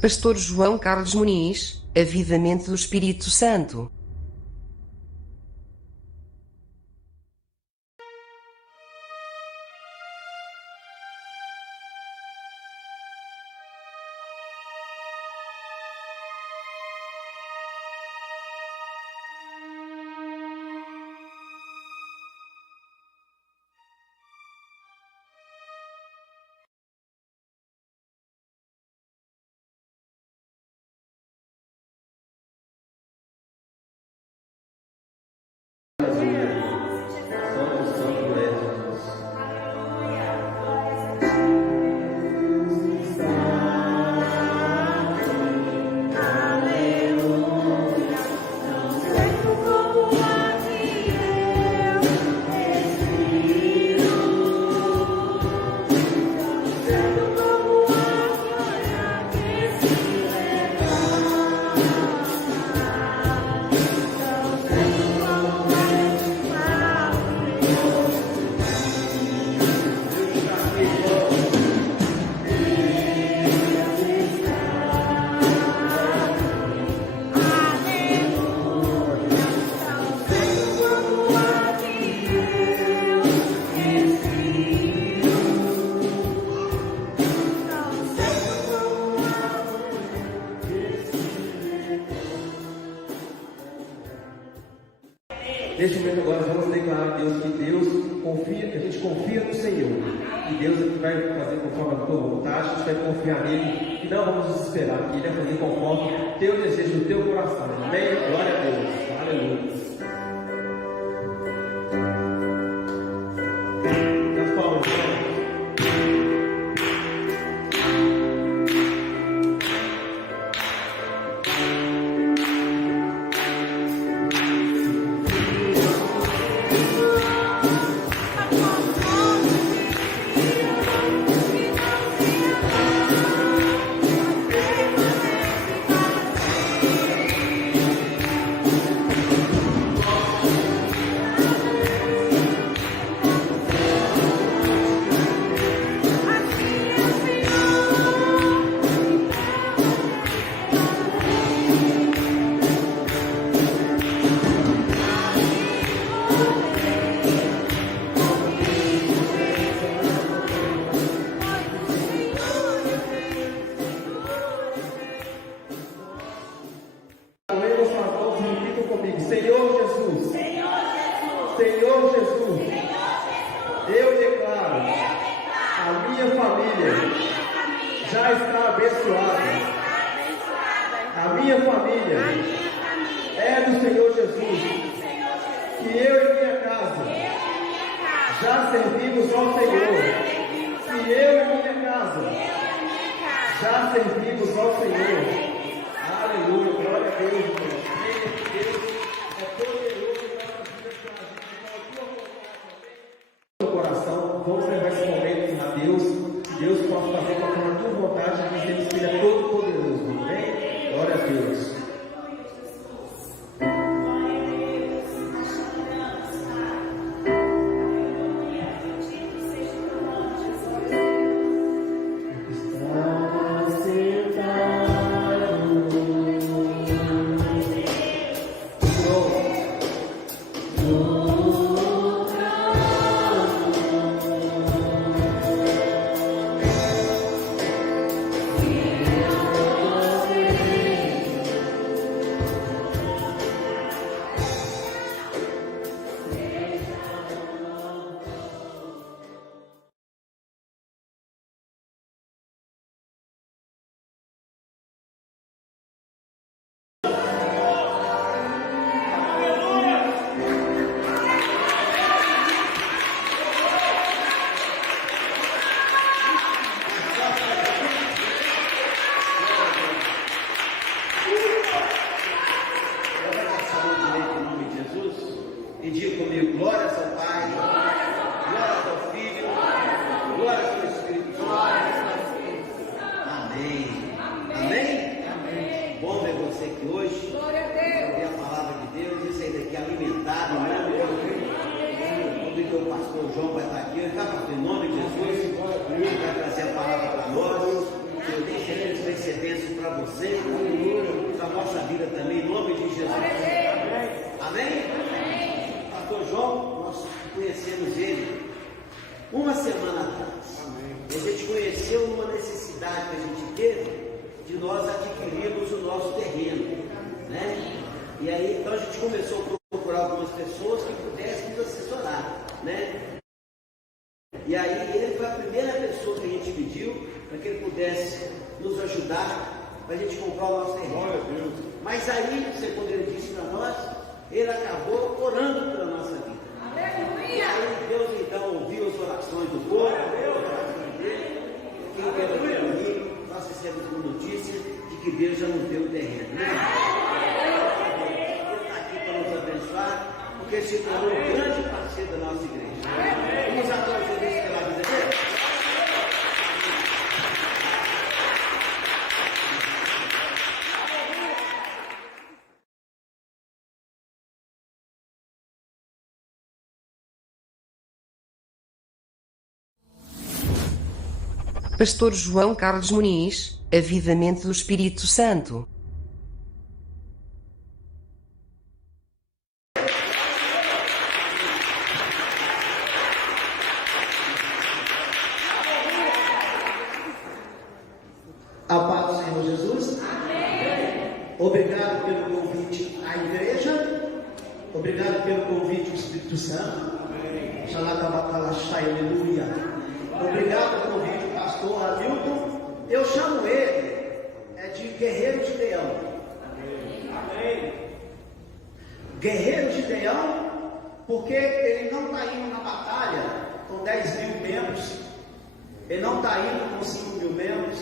Pastor João Carlos Muniz, Avivamento do Espírito Santo. Neste momento agora vamos declarar a Deus que Deus confia, que a gente confia no Senhor. E Deus vai fazer conforme a tua vontade, a gente vai confiar nele e não vamos desesperar, que ele vai fazer conforme o teu desejo, o teu coração. Amém? Glória a Deus. Aleluia. Eu deixei essa excedência para você, para a nossa vida também, em nome de Jesus. Amém? Pastor João, nós conhecemos ele uma semana atrás. A gente conheceu uma necessidade que a gente teve de nós adquirirmos o nosso terreno, né? E aí, então a gente começou a procurar algumas pessoas que pudessem nos assessorar, né? E aí ele foi a primeira pessoa que a gente pediu para que ele pudesse nos ajudar para a gente comprar o nosso terreno. Mas aí, segundo ele disse para nós, ele acabou orando pela nossa vida. E aí Deus então ouviu as orações do povo, quem quer comigo, nós recebemos uma notícia de que Deus já nos deu o terreno, né? Ele está aqui para nos abençoar, porque ele se tornou um grande parceiro da nossa igreja. Vamos aplaudir isso pela vida dele. Pastor João Carlos Muniz, Avivamento do Espírito Santo. A paz do Senhor Jesus. Amém. Obrigado pelo convite à igreja. Obrigado pelo convite ao Espírito Santo. Aleluia. Obrigado pelo convite, pastor Hamilton. Eu chamo ele de Guerreiro de Leão. Amém. Guerreiro de Leão, porque ele não está indo na batalha com 10 mil membros. Ele não está indo com 5 mil membros.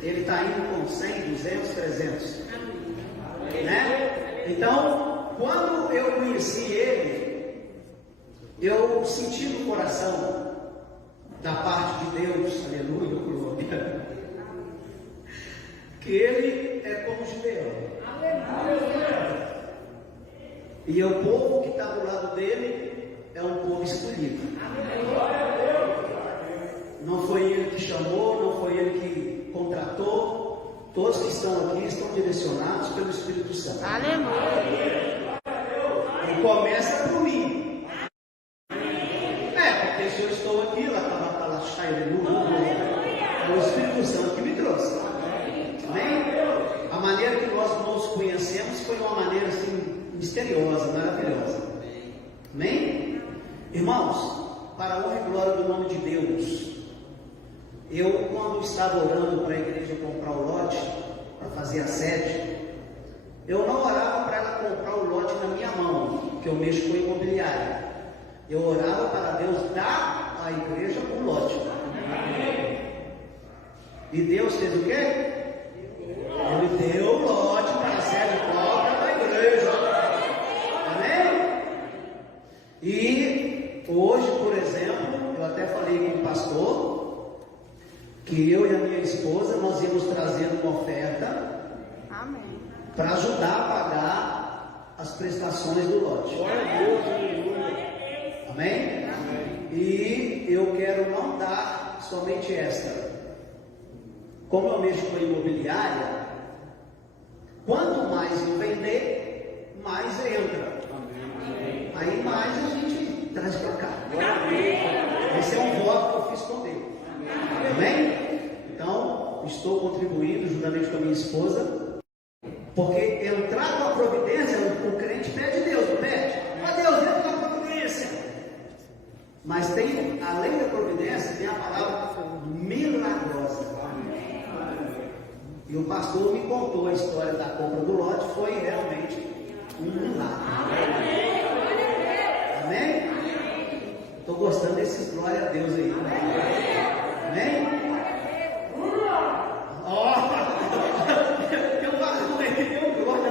Ele está indo com 100, 200, 300. Né? Então, quando eu conheci ele, eu senti no coração, da parte de Deus, aleluia, glória, que ele é como Gideão. E o povo que está do lado dele é um povo escolhido. Não foi ele que chamou, não foi ele que contratou. Todos que estão aqui estão direcionados pelo Espírito Santo. Aleluia. E começa por mim. Porque se eu estou aqui, é o Espírito Santo que me trouxe. Amém? A maneira que nós nos conhecemos foi uma maneira assim misteriosa, maravilhosa. Amém? Irmãos, para a honra e glória do nome de Deus, eu, quando estava orando para a igreja comprar o lote, para fazer a sede, eu não orava para ela comprar o lote na minha mão, que eu mexo com imobiliária. Eu orava para Deus dar à igreja o lote. E Deus fez o quê? Ele deu o lote para a sede própria da igreja. Amém? E hoje, por exemplo, eu até falei com o pastor que eu e a minha esposa nós íamos trazer uma oferta para ajudar a pagar as prestações do lote. Amém? E eu quero não dar somente esta. Como eu mexo com a imobiliária, quanto mais eu vender, mais entra. Aí mais a gente traz para cá. Esse é um voto que eu fiz com Deus. Amém? Então, estou contribuindo juntamente com a minha esposa, porque entrar com a providência, o crente pede Deus, não pede? Ó Deus, entra com a providência. Mas tem, além da providência, tem a palavra milagrosa. E o pastor me contou a história da compra do lote, foi realmente um milagre. Amém? Estou gostando desses glória a Deus aí. Amém? Eu faço eu glória.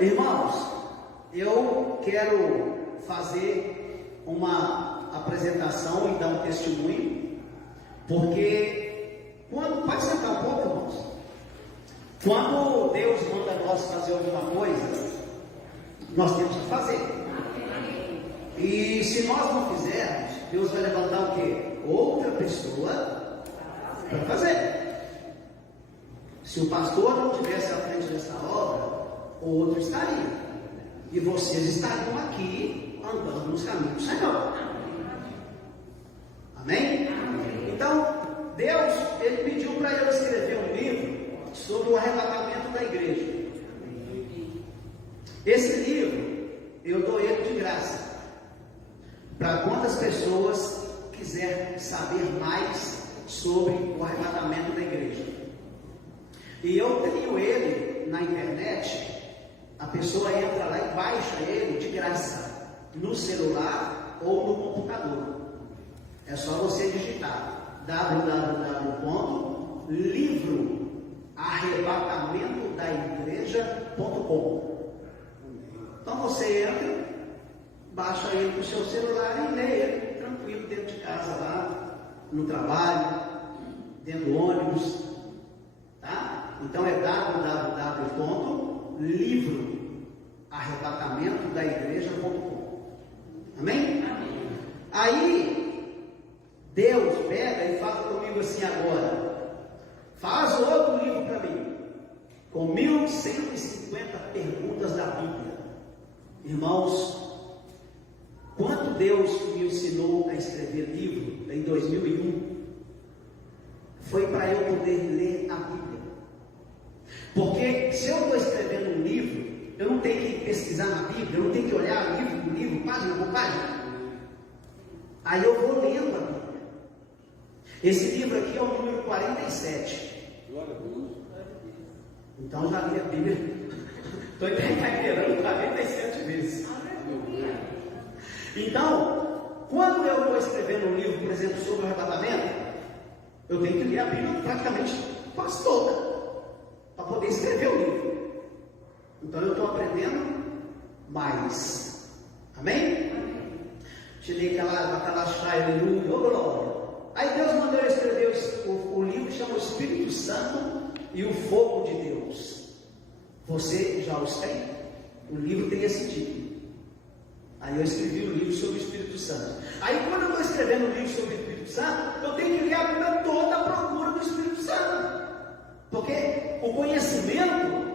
Irmãos, eu quero fazer uma apresentação e dar um testemunho, porque pode sentar um pouco, irmãos. Quando Deus manda nós fazer alguma coisa, nós temos que fazer. E se nós não fizermos, Deus vai levantar o quê? outra pessoa para fazer. Se o pastor não estivesse à frente dessa obra, outro estaria. E vocês estariam aqui andando nos caminhos do Senhor. Amém? Então, Deus, Ele pediu para eu escrever um livro sobre o arrebatamento da igreja. Esse livro, eu dou ele de graça. Para quantas pessoas quiserem saber mais sobre o arrebatamento da igreja. E eu tenho ele na internet. A pessoa entra lá e baixa ele de graça, no celular ou no computador. É só você digitar www.livroarrebatamento-da-igreja.com. Então você entra, baixa ele para o seu celular e lê ele tranquilo dentro de casa lá, no trabalho, dentro do ônibus, tá? Então é www.livroarrebatamento-da-igreja.com. Amém? Aí Deus pega e fala comigo assim agora: faz outro livro para mim, com 1150 perguntas da Bíblia. Irmãos, quando Deus me ensinou a escrever livro em 2001, foi para eu poder ler a Bíblia. Porque se eu estou escrevendo um livro, eu não tenho que pesquisar na Bíblia, eu não tenho que olhar livro por livro, página por página. Aí eu vou lendo a Bíblia. Esse livro aqui é o número 47. Então já li a Bíblia. Estou inteirando 47 vezes. Então, quando eu estou escrevendo um livro, por exemplo, sobre o arrebatamento, eu tenho que ler a Bíblia praticamente quase toda para poder escrever o livro. Então eu estou aprendendo mais. Amém? Tirei aquela chave, aleluia, ô glória. Aí Deus mandou eu escrever o livro que chama O Espírito Santo e o Fogo de Deus. Você já os tem? O livro tem esse título. Aí eu escrevi um livro sobre o Espírito Santo. Aí quando eu estou escrevendo um livro sobre o Espírito Santo, eu tenho que ler a Bíblia toda à procura do Espírito Santo. Porque o conhecimento,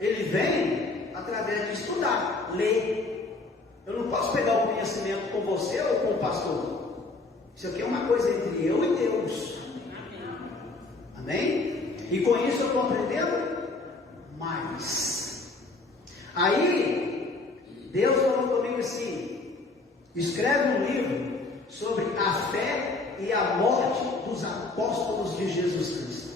ele vem através de estudar, ler. Eu não posso pegar o conhecimento com você ou com o pastor. Isso aqui é uma coisa entre eu e Deus. Amém? E com isso eu estou aprendendo mais. Aí, Deus falou comigo assim: escreve um livro sobre a fé e a morte dos apóstolos de Jesus Cristo.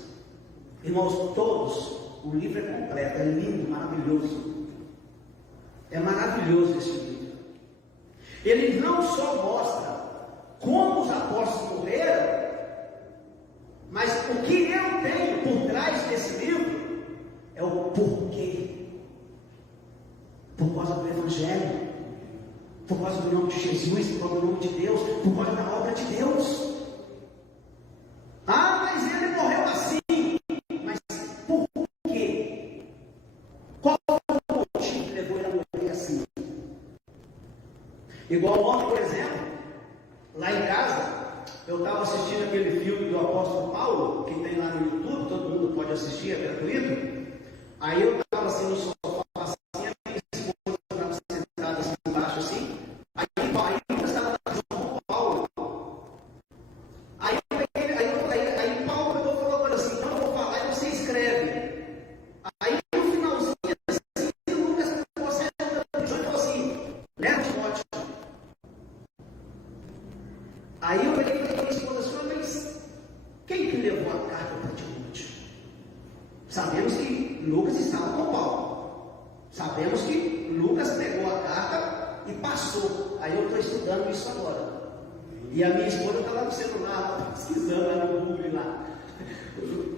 Irmãos, todos, o livro é completo, é lindo, maravilhoso. É maravilhoso esse livro. Ele não só mostra como os apóstolos morreram, mas o que eu tenho por trás desse livro é o porquê. Por causa do Evangelho, por causa do nome de Jesus, por causa do nome de Deus, por causa da obra de Deus. Ah, mas ele morreu assim. Mas por quê? Qual foi o motivo que levou ele a morrer assim? Igual ontem, por exemplo, lá em casa, eu estava assistindo aquele filme do apóstolo Paulo, que tem lá no YouTube, todo mundo pode assistir, é gratuito. Aí eu estava assim no sofá, assim, a minha esposa estava sentada assim embaixo, assim. Aí eu estava com Paulo. Aí Paulo pegou e falou assim: não, eu vou falar e você escreve. Aí no finalzinho, assim, Lucas você falou assim: leva Timóteo. Aí eu peguei para a minha esposa assim: mas quem que levou a carta para Timóteo? Sabemos que Lucas estava com Paulo. Sabemos que Lucas pegou a carta e passou. Aí eu estou estudando isso agora. E a minha esposa está lá no celular, pesquisando lá no Google lá.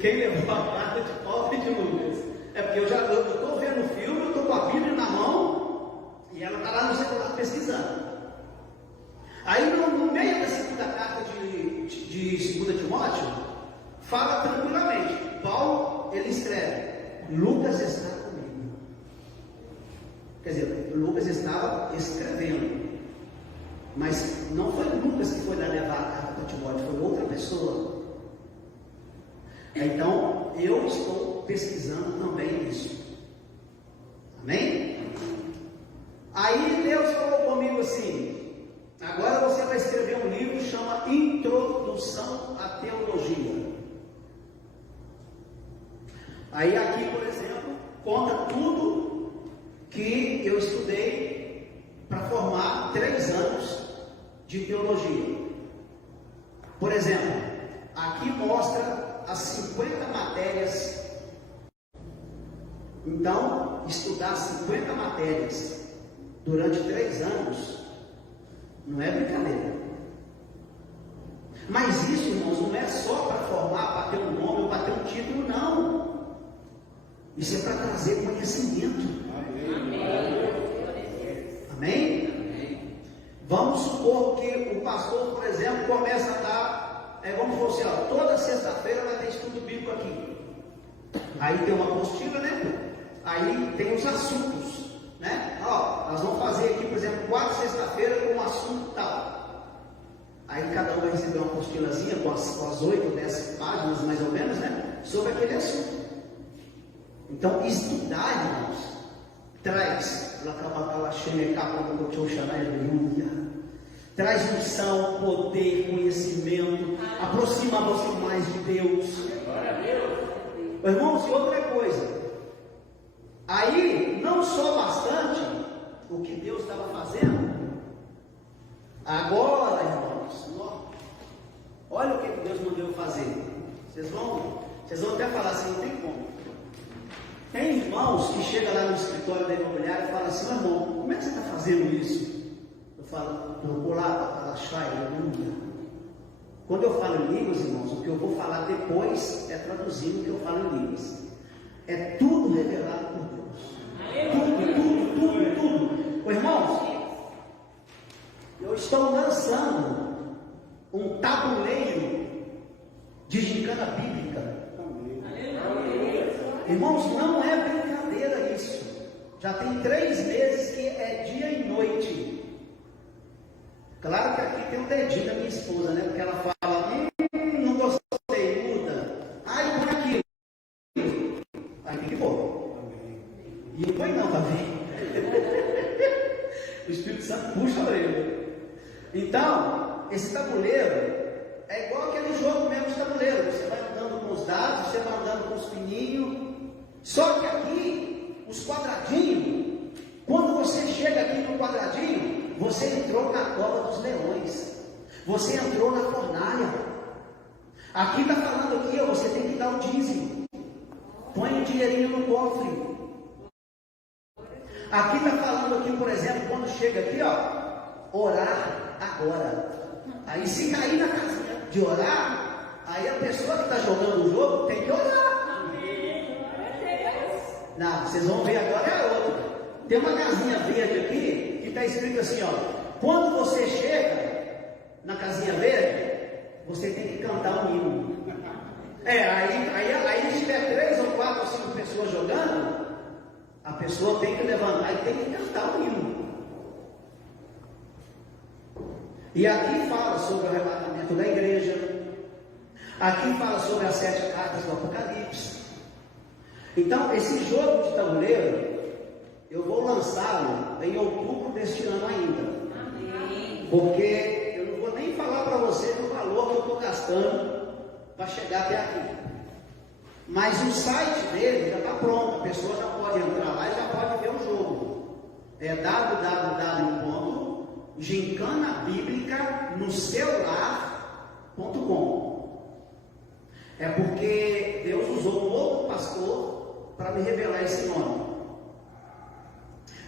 Quem levou a carta de Paulo e de Lucas? É porque eu estou vendo o filme, eu estou com a Bíblia na mão e ela está lá no celular pesquisando. Aí no meio da segunda carta de 2 Timóteo, fala tranquilamente. Paulo, ele escreve: Lucas está comigo. Quer dizer, Lucas estava escrevendo. Mas não foi Lucas que foi lá levar a carta para Timóteo, foi outra pessoa. Então, eu estou pesquisando também isso. Amém? Aí Deus falou comigo assim: agora você vai escrever um livro que chama Introdução à Teologia. Aí aqui, por exemplo, conta tudo que eu estudei para formar 3 anos de teologia. Por exemplo, aqui mostra as 50 matérias. Então, estudar 50 matérias durante 3 anos não é brincadeira. Mas isso, irmãos, não é só para formar, para ter um nome ou para ter um título, não. Isso é para trazer conhecimento. Amém? Vamos supor que o pastor, por exemplo, começa a dar, vamos falar assim, ó, toda sexta-feira vai ter estudo bíblico aqui. Aí tem uma apostila, né? Aí tem os assuntos, né? Ó, nós vamos fazer aqui, por exemplo, 4 sexta-feira com um assunto tal. Aí cada um vai receber uma apostilazinha com as 8 ou 10 páginas, mais ou menos, né? Sobre aquele assunto. Então, estudar, irmãos, traz traz unção, poder, conhecimento, aproxima você mais de Deus. Irmãos, e outra coisa, aí não só bastante o que Deus estava fazendo, agora, irmãos, olha o que Deus mandou fazer. Vocês vão até falar assim, não tem como. Tem irmãos que chegam lá no escritório da imobiliária e falam assim: meu irmão, como é que você está fazendo isso? Eu falo, vou lá para Shai, aleluia. Quando eu falo em línguas, irmãos, o que eu vou falar depois é traduzindo o que eu falo em línguas. É tudo revelado por Deus. Tudo. Irmãos, eu estou lançando um tabuleiro de gincana bíblica. Irmãos, não é brincadeira isso. Já tem 3 meses que é dia e noite. Claro que aqui tem um dedinho da minha esposa, né? Porque ela fala, não gostei, muda. Ai, por aqui. Aí tem que pôr. E não põe não, tá vendo? O Espírito Santo puxa a orelha. Então, esse tabuleiro é igual aquele jogo mesmo de tabuleiro. Você vai andando com os dados, você vai andando com os pininhos. Só que aqui, os quadradinhos, quando você chega aqui no quadradinho, você entrou na cova dos leões. Você entrou na fornalha. Aqui está falando aqui, ó, você tem que dar o dízimo. Põe o dinheirinho no cofre. Aqui está falando aqui, por exemplo, quando chega aqui, ó, orar agora. Aí se cair na casinha de orar, aí a pessoa que está jogando o jogo tem que orar. Não, vocês vão ver agora é a outra. Tem uma casinha verde aqui que está escrito assim, ó. Quando você chega na casinha verde, você tem que cantar um hino. Aí se tiver 3 ou 4 ou 5 pessoas jogando, a pessoa tem que levantar e tem que cantar um hino. E aqui fala sobre o arrebatamento da igreja. Aqui fala sobre as 7 cartas do Apocalipse. Então, esse jogo de tabuleiro, eu vou lançá-lo em outubro deste ano ainda. Amém. Porque eu não vou nem falar para você do valor que eu estou gastando para chegar até aqui. Mas o site dele já está pronto, a pessoa já pode entrar lá e já pode ver o jogo. É www.gincanabiblica.com. É porque Deus usou um outro pastor para me revelar esse nome.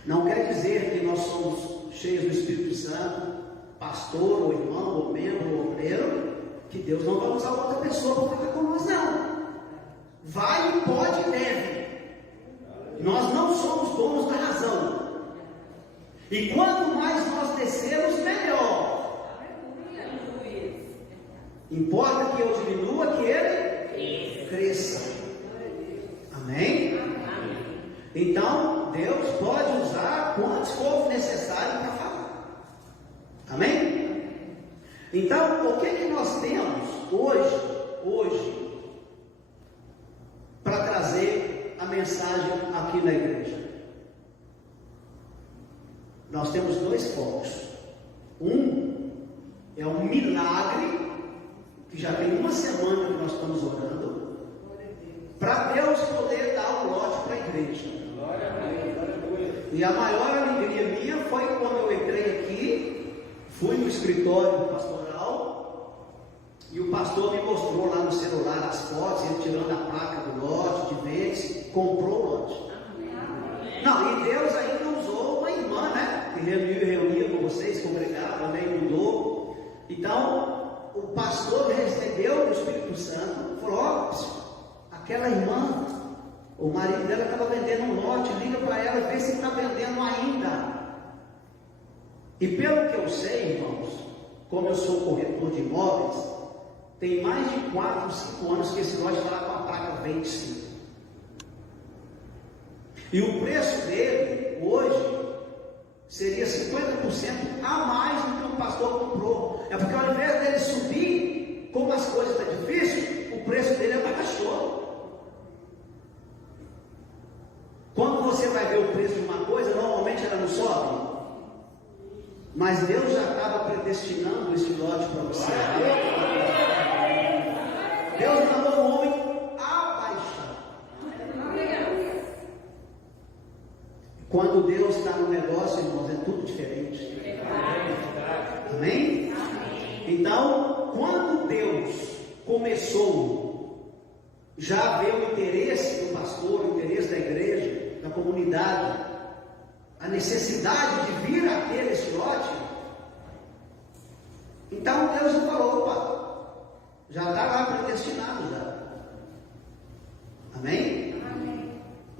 Não quer dizer que nós somos cheios do Espírito Santo, pastor, ou irmão, ou membro, ou obreiro, que Deus não vai usar outra pessoa para ficar com nós, não. Vai, pode e deve. Nós não somos donos da razão. E quanto mais nós descermos, melhor. Importa que eu diminua, que ele cresça. Amém? Então, Deus pode usar quantos for necessário para falar. Amém? Então, o que nós temos hoje, para trazer a mensagem aqui na igreja? Nós temos dois focos. Um é um milagre, que já tem uma semana que nós estamos orando, para Deus poder dar o lote para a igreja. E a maior alegria minha foi quando eu entrei aqui, fui no escritório pastoral, e o pastor me mostrou lá no celular as fotos, ele tirando a placa do lote, de vez, comprou o lote. Não, e Deus ainda usou uma irmã, né? Que reunia com vocês, congregava, também mudou. Então, o pastor recebeu o Espírito Santo, falou: ó, aquela irmã, o marido dela estava vendendo um lote, liga para ela, vê se está vendendo ainda. E pelo que eu sei, irmãos, como eu sou corretor de imóveis, tem mais de 4 ou 5 anos que esse lote está com a placa vencida. E o preço dele, hoje, seria 50% a mais do que o pastor comprou. É porque ao invés dele subir, como as coisas estão difíceis, o preço dele abaixou. Quando você vai ver o preço de uma coisa, normalmente ela não sobe. Mas Deus já estava predestinando esse lote para você. Deus mandou o homem abaixar. Quando Deus está no negócio, irmãos, é tudo diferente. Amém? Então, quando Deus começou já a ver o interesse do pastor, o interesse da igreja, da comunidade, a necessidade de vir a ter esse lote, então Deus já falou: opa, já está lá predestinado já. Amém?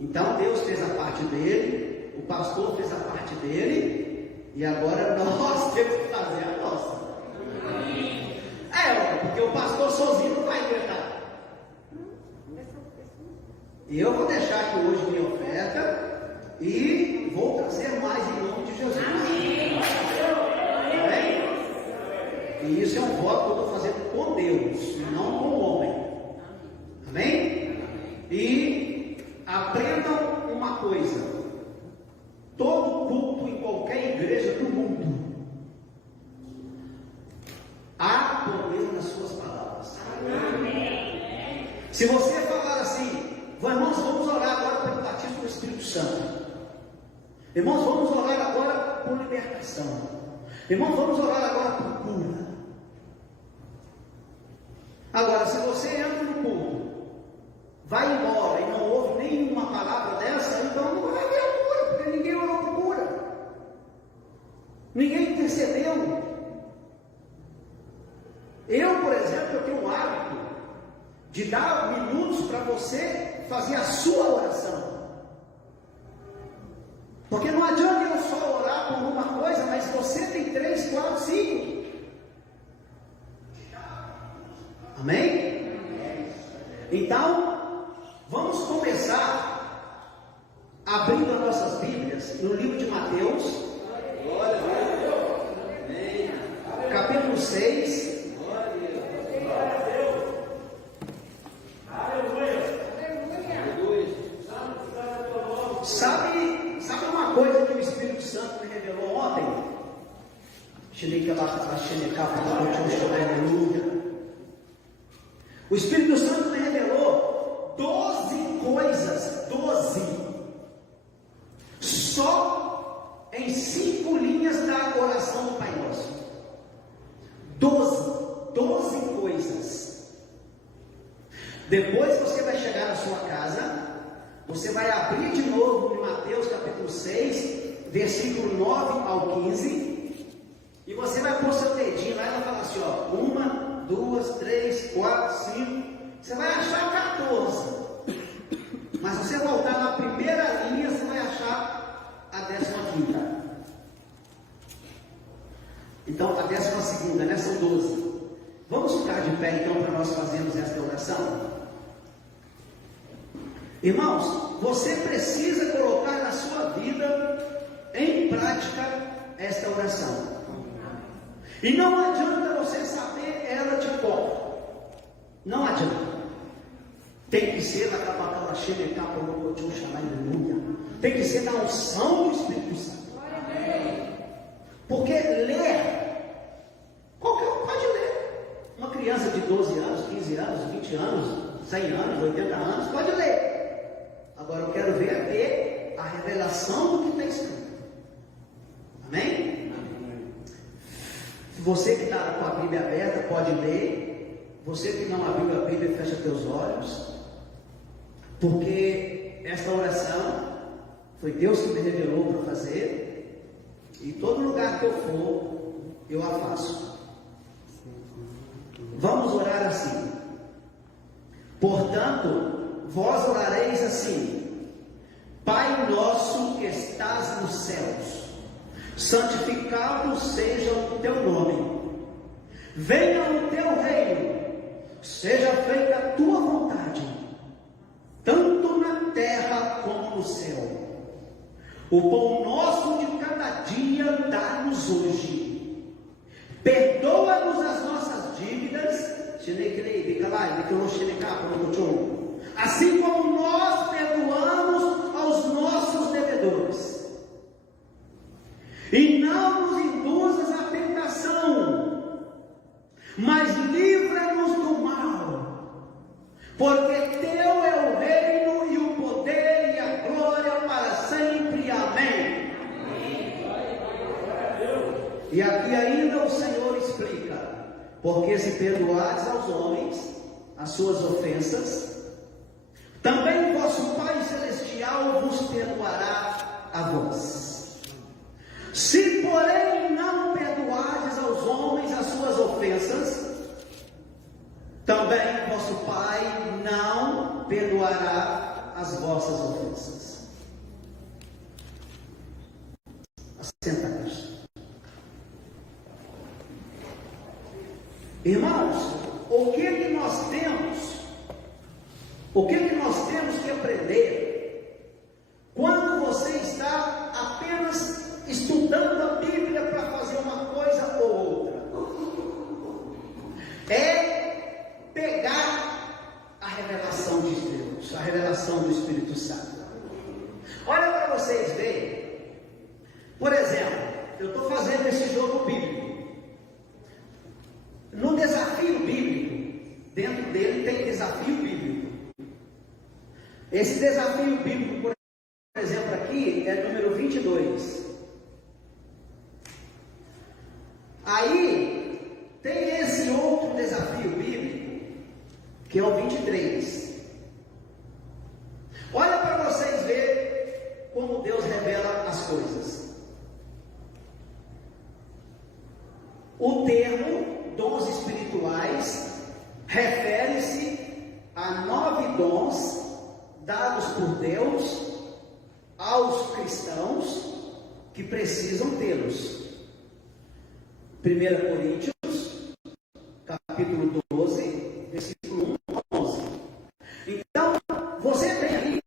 Então Deus fez a parte dele, o pastor fez a parte dele, e agora nós temos que fazer a nossa. Porque o pastor sozinho não vai enfrentar. E eu vou deixar aqui hoje minha oferta e vou trazer mais em nome de Jesus. Amém? E isso é um voto que eu estou fazendo com Deus, não com o homem. Amém? E aprendam uma coisa: todo culto em qualquer igreja do mundo há poder nas suas palavras. Amém. Se você falar assim: irmãos, vamos orar agora pelo batismo do Espírito Santo. Irmãos, vamos orar agora por libertação. Irmãos, vamos orar agora por cura. Agora, se você entra no culto, vai embora e não ouve nenhuma palavra dessa, então não vai haver a cura, porque ninguém orou por cura. Ninguém intercedeu. Eu, por exemplo, eu tenho um hábito de dar minutos para você fazer a sua oração. Porque não adianta eu só orar por uma coisa, mas você tem 3, 4, 5. Amém? Então, vamos começar abrindo as nossas Bíblias no livro de Mateus, capítulo 6. Sabe uma coisa que o Espírito Santo me revelou ontem? O Espírito Santo me revelou 12 coisas, 12, só em 5 linhas da oração do Pai Nosso. 12 coisas. Depois você vai chegar na sua casa, você vai abrir de novo em Mateus capítulo 6, versículo 9 ao 15, e você vai pôr seu dedinho lá e vai falar assim: ó, 1, 2, 3, 4, 5, você vai achar 14, mas se você voltar na primeira linha, você vai achar a 15ª. Então, a 12ª, né? São 12. Vamos ficar de pé então para nós fazermos esta oração? Irmãos, você precisa colocar na sua vida em prática esta oração. E não adianta você saber ela de cor. Não adianta. Tem que ser na capa cheia de capa no cotidiano chamar aleluia. Tem que ser na unção do Espírito Santo. Porque ler, qualquer um pode ler. Uma criança de 12 anos, 15 anos, 20 anos, 100 anos, 80 anos, pode ler. Agora eu quero ver aqui a revelação do que está escrito. Amém? Você que está com a Bíblia aberta pode ler. Você que não abriu a Bíblia, fecha teus olhos. Porque esta oração foi Deus que me revelou para fazer. E todo lugar que eu for, eu a faço. Vamos orar assim. Portanto, vós orareis assim: Pai nosso que estás nos céus, santificado seja o teu nome. Venha o teu reino. Seja feita a tua vontade, tanto na terra como no céu. O pão nosso de cada dia dá-nos hoje. Perdoa-nos as nossas dívidas, assim como nós perdoamos aos nossos devedores. E não nos induzas à tentação, mas livra-nos do mal, porque teu é o reino e o poder e a glória para sempre. Amém. E aqui ainda o Senhor explica: porque se perdoares aos homens as suas ofensas, também vosso Pai Celestial vos perdoará a vós. Se porém não perdoardes aos homens as suas ofensas, também vosso Pai não perdoará as vossas ofensas. Assentados. Irmãos, o que nós temos? O que nós temos que aprender quando você está apenas estudando a Bíblia para fazer uma coisa ou outra? É pegar a revelação de Deus, a revelação do Espírito Santo. Olha para vocês verem. Por exemplo, eu estou fazendo esse jogo bíblico. No desafio bíblico, dentro dele tem desafio bíblico. Esse desafio bíblico, por exemplo, aqui é número 22. Aí tem esse outro desafio bíblico, que é o 23. Olha para vocês verem como Deus revela as coisas. O termo dons espirituais refere-se a 9 dons dados por Deus aos cristãos que precisam tê-los. 1 Coríntios, capítulo 12, versículo 1 a 11. Então, você tem ali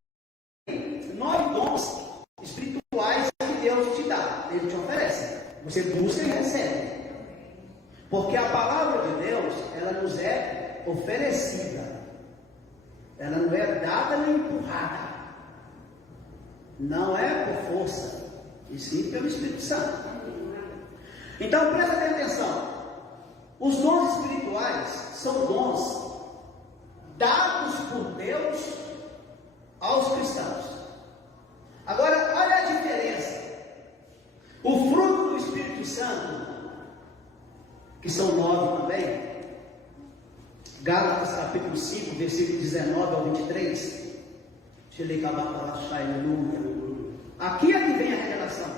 9 dons espirituais que Deus te dá, Ele te oferece. Você busca e recebe. Porque a palavra de Deus, ela nos é oferecida. Ela não é dada nem empurrada. Não é por força, e sim pelo Espírito Santo. Então presta atenção. Os dons espirituais são dons dados por Deus aos cristãos. Agora, olha a diferença. O fruto do Espírito Santo, que são 9 também, Gálatas capítulo 5, versículo 19 ao 23. Aqui é que vem a revelação.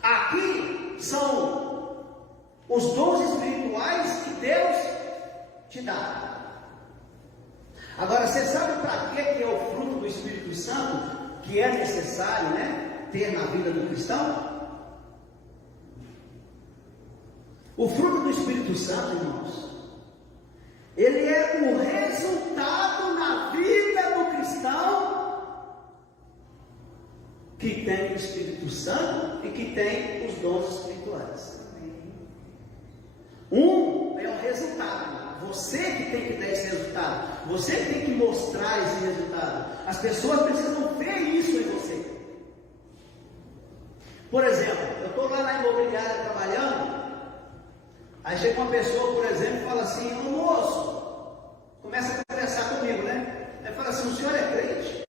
Aqui são os dons espirituais que Deus te dá. Agora, você sabe para que é o fruto do Espírito Santo que é necessário, ter na vida do cristão? O fruto do Espírito Santo, irmãos, ele é o resultado na vida do cristão que tem o Espírito Santo e que tem os dons espirituais. Um é o resultado. Você que tem que dar esse resultado. Você que tem que mostrar esse resultado. As pessoas precisam ver isso em você. Por exemplo, eu estou lá na imobiliária trabalhando. Aí chega uma pessoa, por exemplo, e fala assim: ô moço, começa a conversar comigo, né? Aí fala assim: o senhor é crente?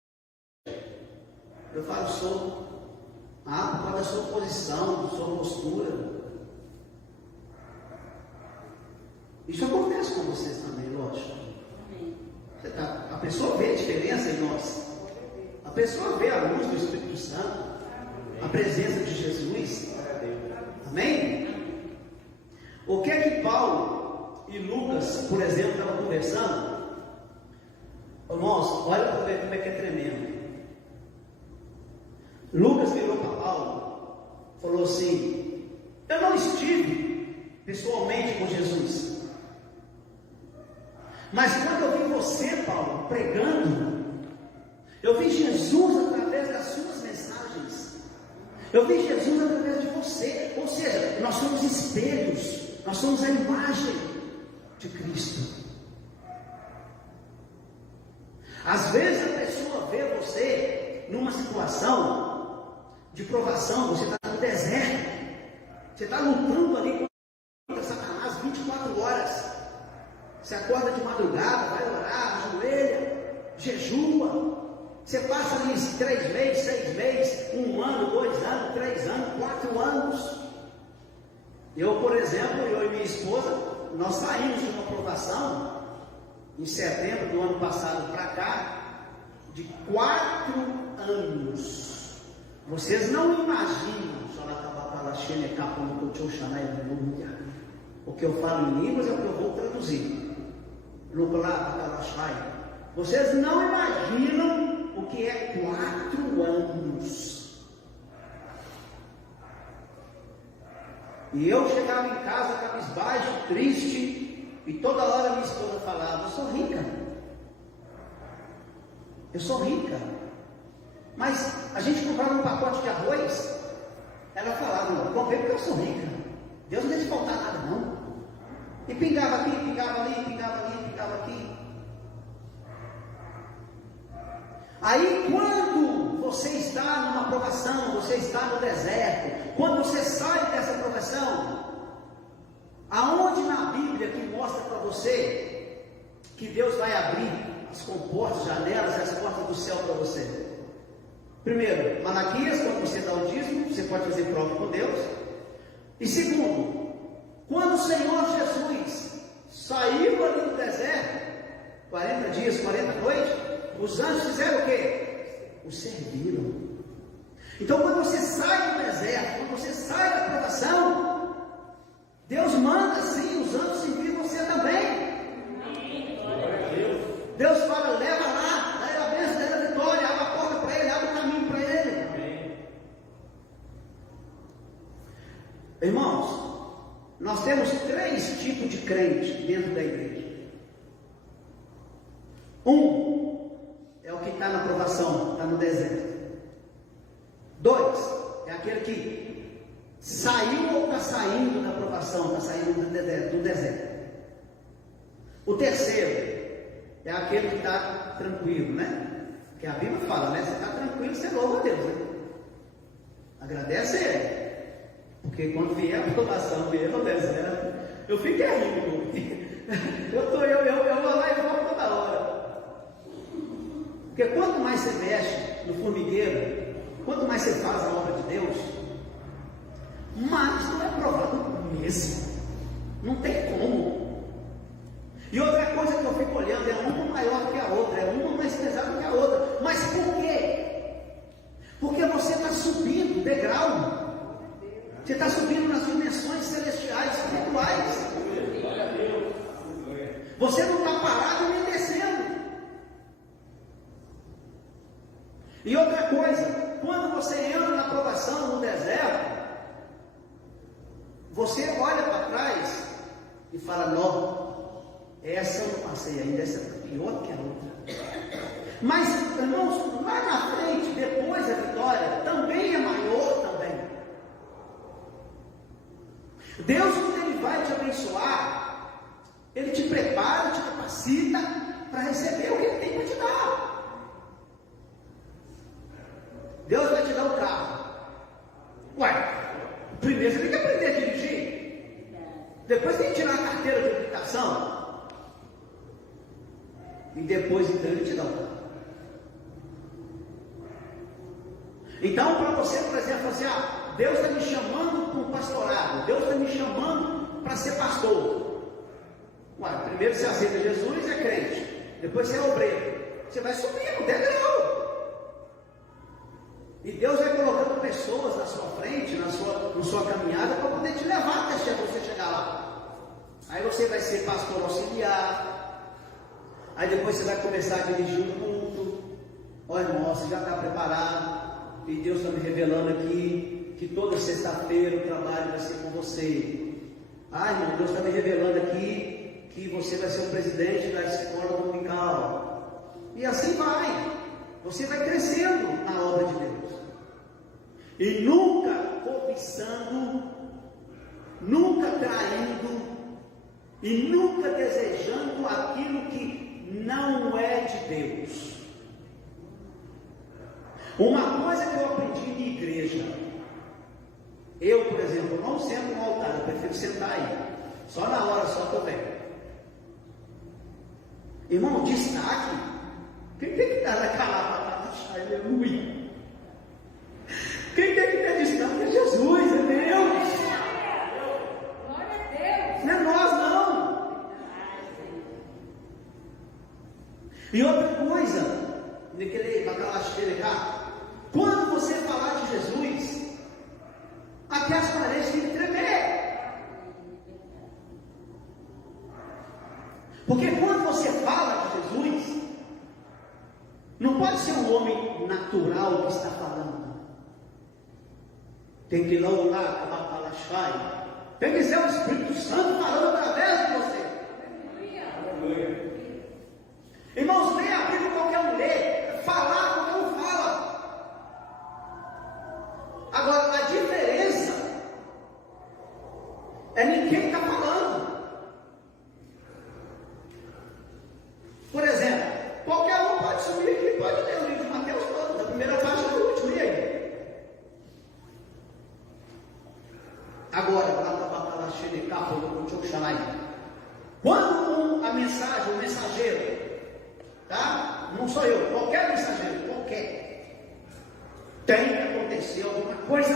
Eu falo: sou. Ah, por causa da sua posição, da sua postura. Isso acontece com vocês também, lógico. A pessoa vê a diferença em nós. A pessoa vê a luz do Espírito Santo, a presença de Jesus. Amém? O que é que Paulo e Lucas, por exemplo, estavam conversando? Irmãos, olha para ver como é que é tremendo. Lucas virou para Paulo, falou assim: eu não estive pessoalmente com Jesus, mas quando eu vi você, Paulo, pregando, eu vi Jesus através das suas mensagens, eu vi Jesus através de você. Ou seja, nós somos espelhos, nós somos a imagem de Cristo. Às vezes a pessoa vê você numa situação de provação, você está no deserto, você está lutando ali contra Satanás 24 horas. Você acorda de madrugada, vai orar, ajoelha, jejua. Você passa ali 3 meses, 6 meses, 1 ano, 2 anos, 3 anos, 4 anos. Eu, por exemplo, eu e minha esposa, nós saímos de uma provação em setembro do ano passado para cá, de 4 anos. Vocês não imaginam, o que eu falo em línguas é o que eu vou traduzir. Vocês não imaginam o que é 4 anos. E eu chegava em casa cabisbaixo, triste, e toda hora minha esposa falava: eu sou rica. Eu sou rica. Mas a gente comprava um pacote de arroz, ela falava: não, comprei porque eu sou rica. Deus não deixa faltar nada, não. E pingava aqui, pingava ali, pingava ali, pingava aqui. Aí quando você está numa provação, você está no deserto, quando você sai dessa provação, aonde na Bíblia que mostra para você que Deus vai abrir as comportas, janelas e as portas do céu para você? Primeiro, Malaquias, quando você dá o dízimo, você pode fazer prova com Deus. E segundo, quando o Senhor Jesus saiu ali do deserto, 40 dias, 40 noites, os anjos fizeram o quê? O serviram. Então quando você sai do deserto, quando você sai da provação, Deus manda sim os anjos servir você também. Deus fala: leva lá, dá ele a bênção, dá ele a vitória, abre a porta para ele, abre o caminho para ele. Irmãos, nós temos 3 tipos de crente dentro da igreja. Um é o que está na provação, está no deserto. 2 é aquele que saiu ou está saindo da provação, está saindo do deserto. O terceiro é aquele que está tranquilo, né? Porque a Bíblia fala, né? Você está tranquilo, você louva a Deus, né? Agradece a Ele. Porque quando vier a provação, vier no deserto, eu fiquei rindo. Eu vou lá e volto toda hora. Porque quanto mais você mexe no formigueiro, quanto mais você faz a obra de Deus, mais tu é provado mesmo. Não tem como. E outra coisa que eu fico olhando, é uma maior que a outra, é uma mais pesada que a outra. Mas por quê? Porque você está subindo degrau. Você está subindo nas dimensões celestiais, espirituais. Você não está parado nem descendo. E outra coisa, quando você entra na provação no deserto, você olha para trás e fala: não, essa eu não passei ainda, essa é pior que a outra. Mas, irmãos, lá na frente, depois da vitória, também é maior também. Deus, quando Ele vai te abençoar, Ele te prepara, te capacita para receber o que Ele tem para te dar. Deus vai te dar um carro. Ué, primeiro você tem que aprender a dirigir. Depois tem que tirar a carteira de habilitação. E depois então Ele te dá um carro. Então, para você, por exemplo, assim, Deus está me chamando para um pastorado, Deus está me chamando para ser pastor. Ué, primeiro você aceita Jesus e é crente, depois você é obreiro, você vai subir no degrau. E Deus vai colocando pessoas na sua frente, na sua caminhada, para poder te levar até você chegar lá. Aí você vai ser pastor auxiliar, aí depois você vai começar a dirigir um culto. Olha, irmão, você já está preparado. E Deus está me revelando aqui que toda sexta-feira o trabalho vai ser com você. Irmão, Deus está me revelando aqui que você vai ser o presidente da escola dominical. E assim vai. Você vai crescendo na obra de Deus. E nunca cobiçando, nunca traindo e nunca desejando aquilo que não é de Deus. Uma coisa que eu aprendi em igreja, eu, por exemplo, não sento no altar, eu prefiro sentar aí, só na hora só que eu venho. Irmão, destaque. Quem tem que dar naquela batata? Aleluia. Quem tem que ter destaque é Jesus, é Deus. Glória a Deus. Não é nós, não. E outra coisa, quando você falar de Jesus, até as paredes têm que tremer. Porque quando você fala de Jesus, não pode ser um homem natural que está falando. Tem que louvar, tem que ser o Espírito Santo falando através de você. Irmãos, leia a Bíblia qualquer um lê, falar qualquer um fala. Agora, a diferença é ninguém está falando. Por exemplo, qualquer um pode subir aqui e pode ler o livro de Mateus todo, da primeira página ao último, e aí? Agora, quando a mensagem, o mensageiro, tá? Não sou eu, qualquer mensageiro, qualquer, tem que acontecer alguma coisa,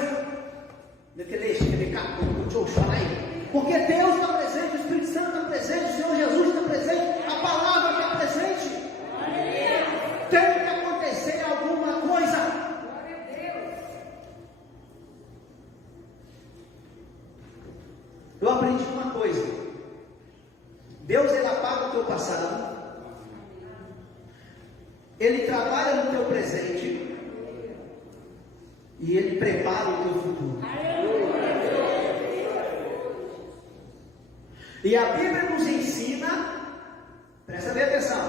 porque Deus está presente, o Espírito Santo está presente, o Senhor Jesus está presente, a palavra está presente. Tem que acontecer alguma coisa. Eu aprendi uma coisa: Deus, Ele apaga o teu passado, Ele trabalha no teu presente e Ele prepara o teu futuro. E a Bíblia nos ensina, presta bem atenção,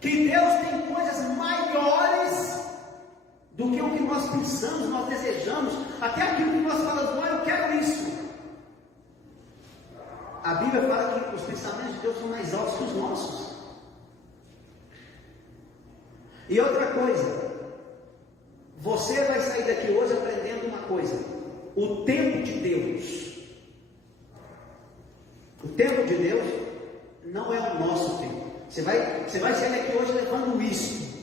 que Deus tem coisas maiores do que o que nós pensamos, nós desejamos, até aquilo que nós falamos, eu quero isso. A Bíblia fala que os pensamentos de Deus são mais altos que os nossos. E outra coisa, você vai sair daqui hoje aprendendo uma coisa: o tempo de Deus. O tempo de Deus não é o nosso tempo. Você vai sair daqui hoje levando isso.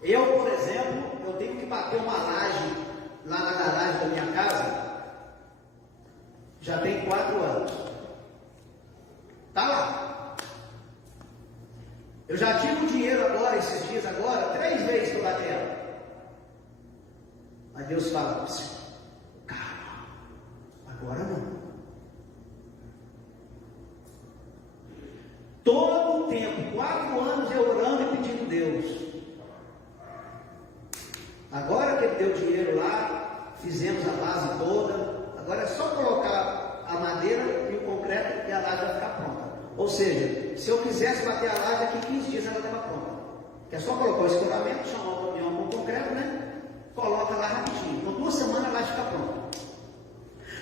Eu, por exemplo, eu tenho que bater uma laje lá na garagem da minha casa. Já tem 4 anos. Está lá. Eu já tive o dinheiro agora, esses dias agora, 3 vezes que eu bati ela. Aí Deus fala, calma, agora não. Todo o tempo, 4 anos eu orando e pedindo Deus. Agora que Ele deu dinheiro lá, fizemos a base toda. Agora é só colocar a madeira e o concreto e a laje vai ficar pronta. Ou seja, se eu quisesse bater a laje aqui 15 dias ela estava pronta. Que é só colocar o escoramento, chamar o caminhão com concreto, né? Coloca lá rapidinho. Em 2 semanas a laje fica pronta.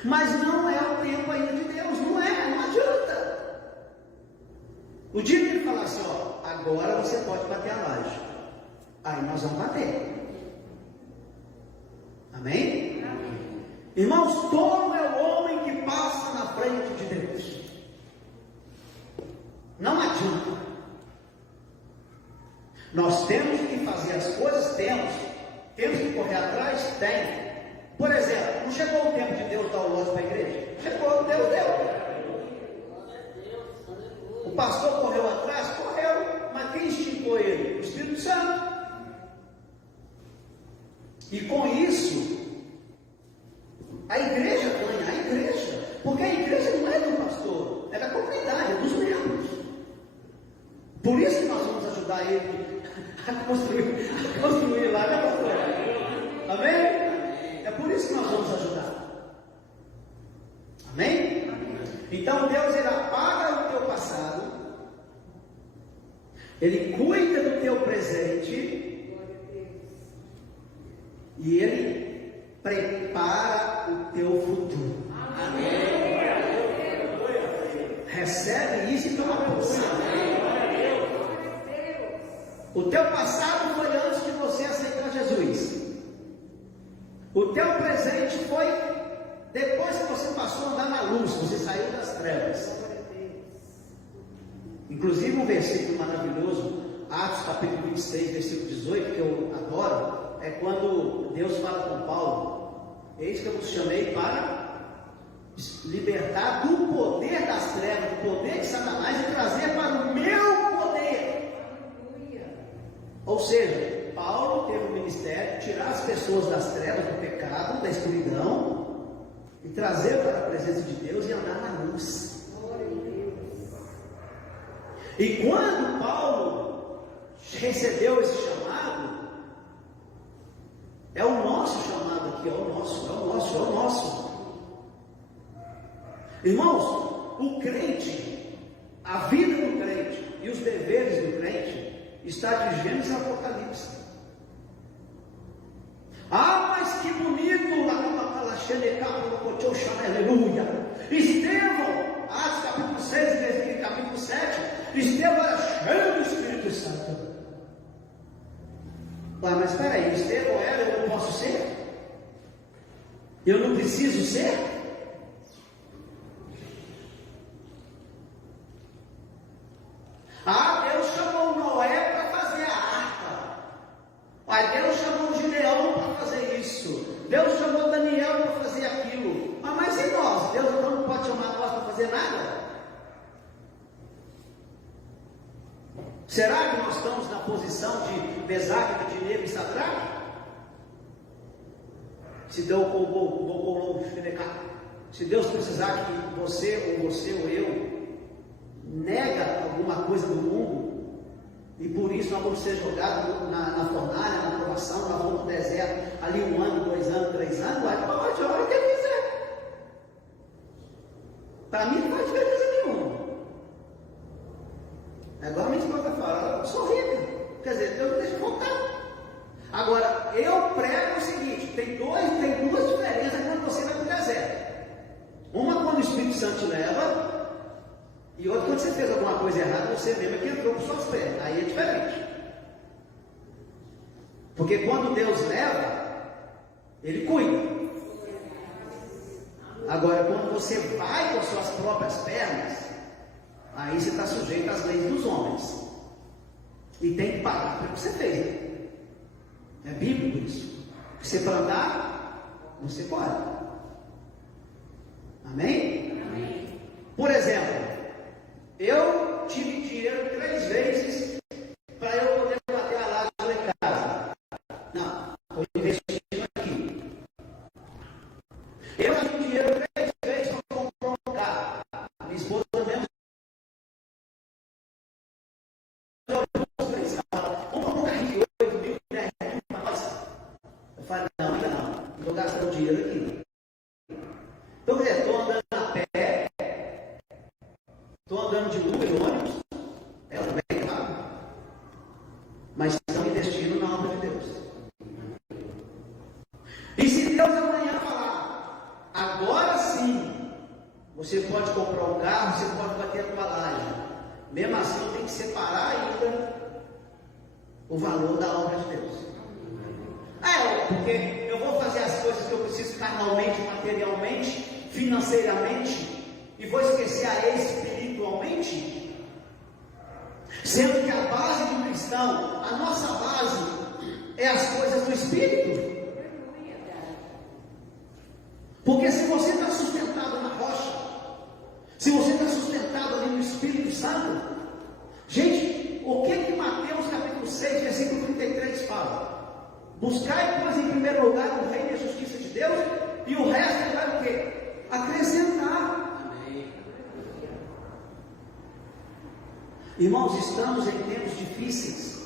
Mas não é o tempo ainda de Deus, não adianta. O dia que ele falar assim, ó, agora você pode bater a laje, aí nós vamos bater. Amém? Irmãos, tolo é o homem que passa na frente de Deus. Não adianta. Nós temos que fazer as coisas, temos que correr atrás, tem. Por exemplo, não chegou o tempo de Deus dar o lote para a igreja? Chegou, Deus deu. O pastor correu atrás? Correu. Mas quem instigou ele? O Espírito Santo. E com isso, a igreja ganha, a igreja. Porque a igreja não é do pastor, é da comunidade, é dos membros. Por isso que nós vamos ajudar ele a construir lá, né, pastor? Amém? É por isso que nós vamos ajudar. Amém? Então Deus, ele apaga o teu passado, ele cuida do teu presente e ele prepara o teu futuro. Amém? Recebe isso e toma posse. O teu passado foi antes de você aceitar Jesus. O teu presente foi depois que você passou a andar na luz, você saiu das trevas. Inclusive um versículo maravilhoso, Atos capítulo 26, versículo 18, que eu adoro, é quando Deus fala com Paulo: eis que eu vos chamei para libertar do poder das trevas, do poder de Satanás, e trazer para o meu poder. Ou seja, Paulo teve o ministério de tirar as pessoas das trevas, do pecado, da escuridão, e trazer para a presença de Deus e andar na luz. E quando Paulo recebeu esse chamado, é o nosso chamado aqui, é o nosso. Irmãos, o crente, a vida do crente e os deveres do crente está de Gênesis a Apocalipse. Ah, mas que bonito! Aleluia! Estevão, Atos capítulo 6, e capítulo 7, Estevão era cheio do Espírito Santo. Mas espera aí, Estevão era, eu não posso ser? Eu não preciso ser? Ah, Deus chamou Noé para fazer a arca. Ah, Deus chamou Gideão para fazer isso. Deus chamou Daniel para fazer aquilo. Mas e nós? Deus não pode chamar nós para fazer nada? Será que nós estamos na posição de Mesaque, Abednego e Sadraque? Se Deus precisar que você ou eu nega alguma coisa do mundo, e por isso nós vamos ser jogados na fornalha, na provação, nós vamos no deserto, ali 1 ano, 2 anos, 3 anos, vai para a hora que ele quiser. Para mim não faz diferença nenhuma. Agora minha esposa fala, eu sou rica, quer dizer, Deus não deixa voltar. Agora, eu prego o seguinte, tem duas diferenças quando você vai para o deserto. Uma quando o Espírito Santo te leva, e outra quando você fez alguma coisa errada, você mesmo que entrou por suas pernas. Aí é diferente. Porque quando Deus leva, Ele cuida. Agora, quando você vai com suas próprias pernas, aí você está sujeito às leis dos homens. E tem que pagar pelo que você fez, né? É bíblico isso. Você plantar, você pode. Amém? Amém. Por exemplo, eu tive dinheiro 3 vezes para eu poder bater a laje lá em casa. Não, estou investindo aqui. Eu tive dinheiro 3 vezes para comprar um carro. Minha esposa mesmo. Vamos um carrinho de 8 mil, 10 mil para nós. Eu falei, não, ainda não. Estou gastando dinheiro aqui. Então, quer dizer, estou andando a pé, estou andando de Uber, de ônibus, é também, claro. Mas estão investindo na obra de Deus. E se Deus amanhã falar, agora sim, Você pode comprar um carro, você pode bater a tua laje. Mesmo assim, eu tenho que separar ainda o valor da obra de Deus. Porque eu vou fazer as coisas que eu preciso carnalmente, materialmente, financeiramente, e vou esquecer a espiritualmente. Sendo que a base do cristão, a nossa base, é as coisas do Espírito. Porque se você está sustentado na rocha, se você está sustentado ali no Espírito Santo, gente, o que Mateus capítulo 6, versículo 33 fala? Buscai, pois, em primeiro lugar o reino e a justiça de Deus, e o resto ele vai o quê? Acrescentar. Amém. Irmãos, estamos em tempos difíceis.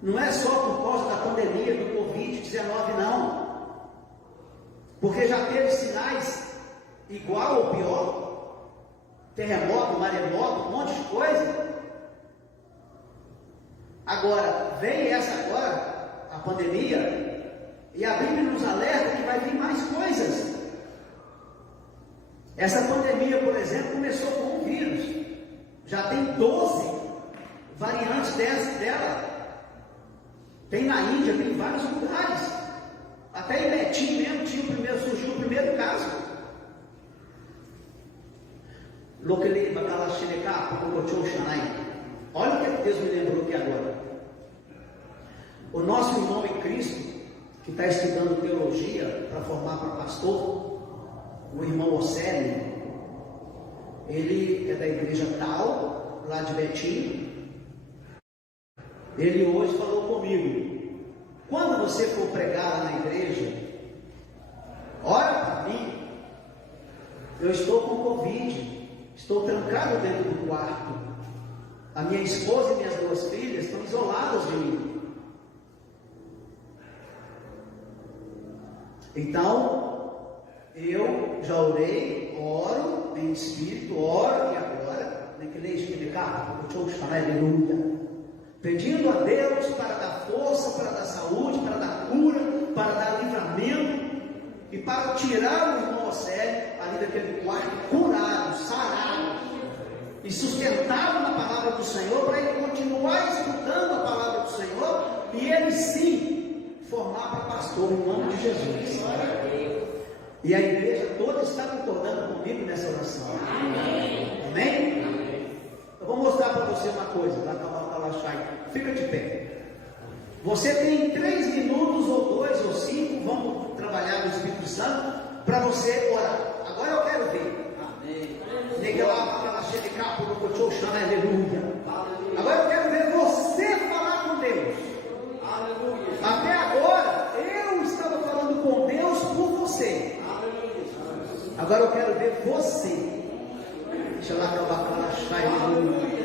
Não é só por causa da pandemia do Covid-19, não. Porque já teve sinais igual ou pior. Terremoto, maremoto, um monte de coisa. Agora, vem essa agora, a pandemia, e a Bíblia nos alerta que vai vir mais coisas. Essa pandemia, por exemplo, começou com um vírus. Já tem 12 variantes dela. Tem na Índia, tem em vários lugares. Até em Betim mesmo surgiu o primeiro caso. Olha o que Deus me lembrou aqui agora. O nosso irmão em Cristo, que está estudando teologia para formar para pastor, o irmão Océlio, ele é da igreja tal, lá de Betim. Ele hoje falou comigo: quando você for pregar lá na igreja, ora para mim. Eu estou com Covid, estou trancado dentro do quarto. A minha esposa e minhas 2 filhas estão isoladas de mim. Então, eu já orei, oro em espírito, oro e agora, aleluia, pedindo a Deus para dar força, para dar saúde, para dar cura, para dar livramento e para tirar o irmão Océlio ali daquele quarto curado, sarado e sustentado na palavra do Senhor, para ele continuar escutando a palavra do Senhor e ele sim formar para pastor em nome de Jesus. E a igreja toda está concordando comigo nessa oração. Amém? Eu vou mostrar para você uma coisa. Fica de pé. Você tem 3 minutos, ou 2, ou 5. Vamos trabalhar no Espírito Santo para você orar. Agora eu quero ver. Aleluia. Agora eu quero ver você falar com Deus. Até agora eu estava falando com Deus por você. Agora eu quero ver você. Deixa lá acabar com a chave. Aleluia.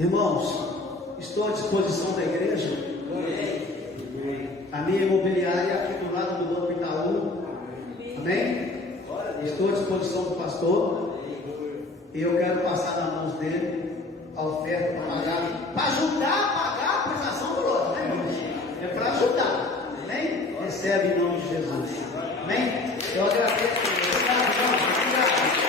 Irmãos, estou à disposição da igreja. A minha imobiliária aqui do lado do Banco Itaú. Amém? Estou à disposição do pastor. E eu quero passar nas mãos dele a oferta para pagar, para ajudar a pagar a prestação do outro, né, irmãos? É para ajudar. Amém? Recebe em nome de Jesus. Amém? Eu agradeço. Obrigado, irmão. Obrigado.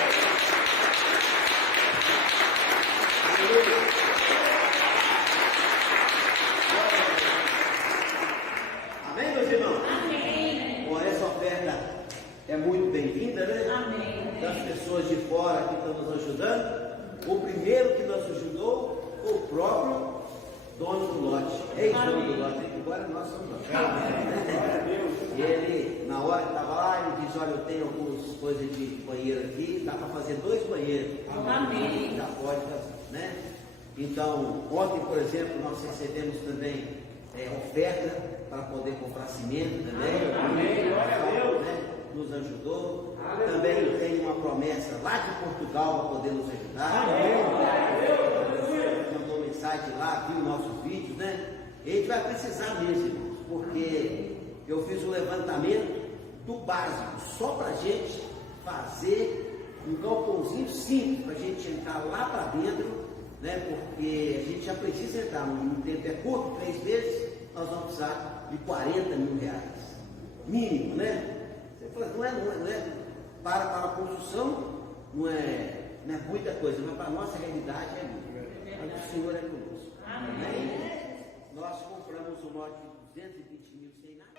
Amém, meus irmãos? Amém. Bom, essa oferta é muito bem-vinda, né? Amém. Das pessoas de fora que estão nos ajudando. O primeiro que nos ajudou foi o próprio dono do lote, ex-dono do lote, que agora nós somos donos. E ele, na hora que estava lá, ele disse: olha, eu tenho algumas coisas de banheiro aqui, dá para fazer 2 banheiros. Amém. Já pode fazer, né? Então, ontem, por exemplo, nós recebemos também oferta para poder comprar cimento também. Amém. Glória a Deus. Né? Nos ajudou. Também tem uma promessa lá de Portugal para poder nos ajudar. Mandou mensagem lá, viu nossos vídeos, né? E a gente vai precisar mesmo, irmãos, porque eu fiz um levantamento do básico, só para a gente fazer um galpãozinho simples, para a gente entrar lá para dentro, né? Porque a gente já precisa entrar, no tempo é curto, 3 meses, nós vamos precisar de 40 mil reais. Mínimo, né? Não é para a construção, não é muita coisa, mas para a nossa realidade é muito. Mas o Senhor é conosco. Amém. Nós compramos um lote de 220 mil sem nada.